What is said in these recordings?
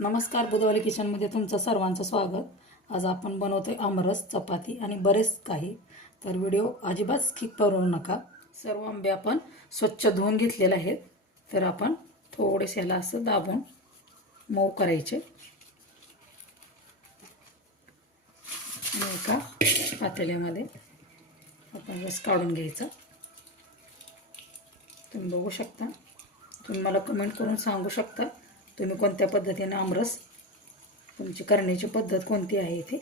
नमस्कार, बुधवारी किचनमध्ये तुमचं सर्वांचं स्वागत। आज आपण बनवतोय आमरस, चपाती आणि बरेच काही। तर व्हिडिओ अजिबात स्किप करू नका। सर्व आंबे आपण स्वच्छ धुवून घेतलेले आहेत। तर आपण थोडेसे याला असं दाबून मऊ करायचे आणि एका पातेल्यामध्ये आपण रस काढून घ्यायचा। तुम्ही बघू शकता। तुम्ही मला कमेंट करून सांगू शकता तुम्ही कोणत्या पद्धतीने आमरस तुमची करण्याची पद्धत कोणती आहे ते।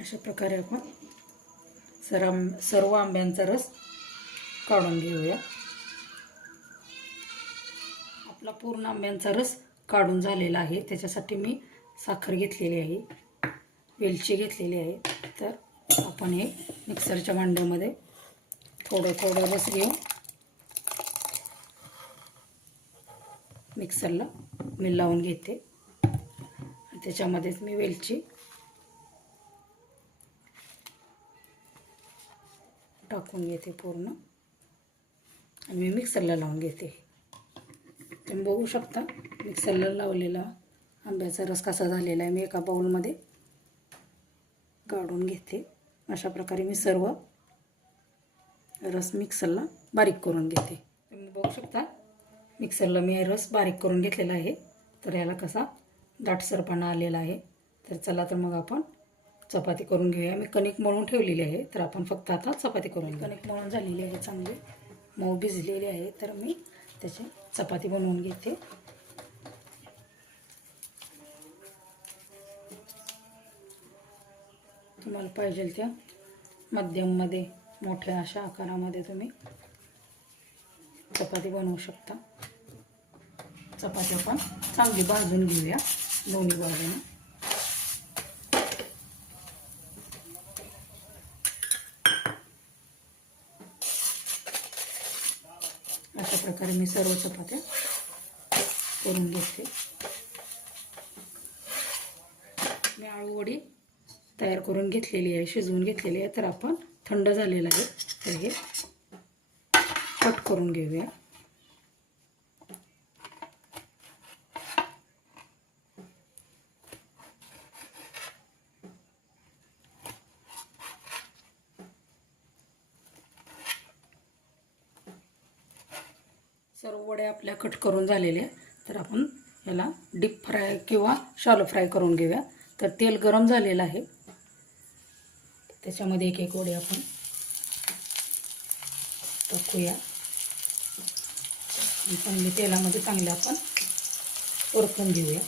अशा प्रकारे आपण सर्व आंब्यांचा रस काढून घेऊया। आपला पूर्ण आंब्यांचा रस काढून झालेला आहे। त्याच्यासाठी मी साखर घेतलेली आहे, वेलची घेतलेली आहे। तर आपण हे मिक्सरच्या भांड्यामध्ये थोडं रस घेऊन मिक्सरला मी लावून घेते। त्याच्यामध्येच मी वेलची टाकून घेते पूर्ण आणि मी मिक्सरला लावून घेते। तुम्ही बघू शकता मिक्सरला लावलेला आंब्याचा रस कसा झालेला आहे। मी एका बाउलमध्ये काढून घेते। अशा प्रकारे मी सर्व रस मिक्सरला बारीक करून घेते। तुम्ही बघू शकता मिक्सरला मी रस बारीक करून घेतलेला आहे। तर याला कसा दाटसरपणा आलेला आहे। तर चला तर मग आपण चपाती करून घेऊया। मी कणिक मळून ठेवलेली आहे। तर आपण फक्त आता चपाती करून कणिक मळून झालेली आहे, चांगली मऊ भिजलेली आहे। तर मी त्याची चपाती बनवून घेते। तुम्हाला पाहिजे त्या मध्यममध्ये मोठ्या अशा आकारामध्ये तुम्ही चपाती बनवू शकता। चपाती आपण चांगली भाजून घेऊया दोन्ही बाजूने। अशा प्रकारे मी सर्व चपात्या करून घेते। मी आळूवडी तयार करून घेतलेली आहे, शिजवून घेतलेली आहे। तर आपण थंड झालेलं आहे तर हे कट करून घेऊया। सर्व वड्या आपल्या कट करून झालेल्या। तर आपण याला डीप फ्राय किंवा शॅलो फ्राय करून घेऊया। तर तेल गरम झालेलं आहे, त्याच्यामध्ये एक एक वडी आपण टाकूया। चांगली तेलामध्ये चांगले आपण परतून घेऊया।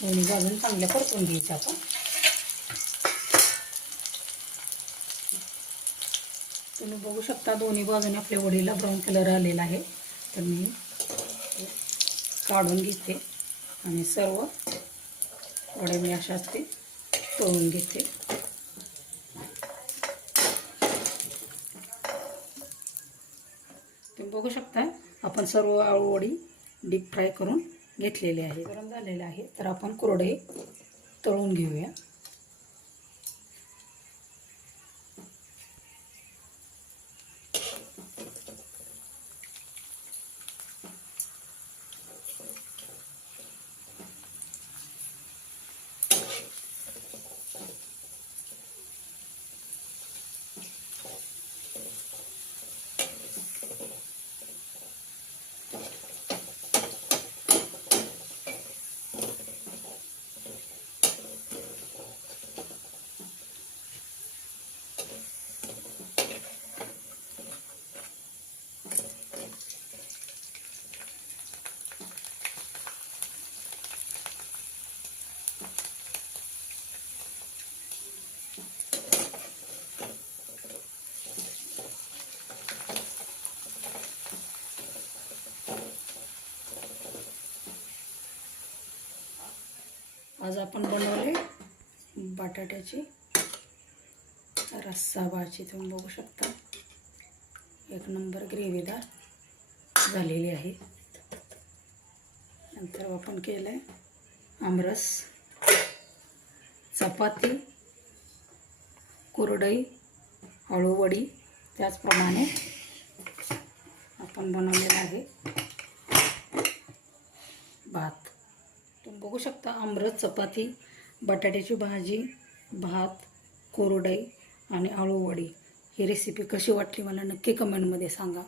दोन्ही बाजून चांगल्या परतून घ्यायच्या आपण। तुम्ही बघू शकता दोन्ही बाजूने आपल्या वडीला ब्राऊन कलर आलेला आहे। तर मी काढून घेते आणि सर्व वडे मी अशाच ते तळून घेते। तुम्ही बघू शकता आपण सर्व आळू वडी डीप फ्राय करून घेतलेले आहे। गरम झालेले आहे तर आपण कुरडई तळून घेऊया। आज आपण बनवले बटाट्याची रस्सा भाजी। तुम्ही बघू शकता एक नंबर ग्रेव्हीदार झालेली आहे। नंतर आपण केले आमरस, चपाती, कुरडई, आळूवडी, त्याचप्रमाणे आपण बनवलेला आहे भात. तुम्ही बघू शकता आमरस, चपाती, बटाट्याची भाजी, भात, कोरडई आणि आळू वडी. ही रेसिपी कशी वाटली मला नक्की कमेंटमध्ये सांगा.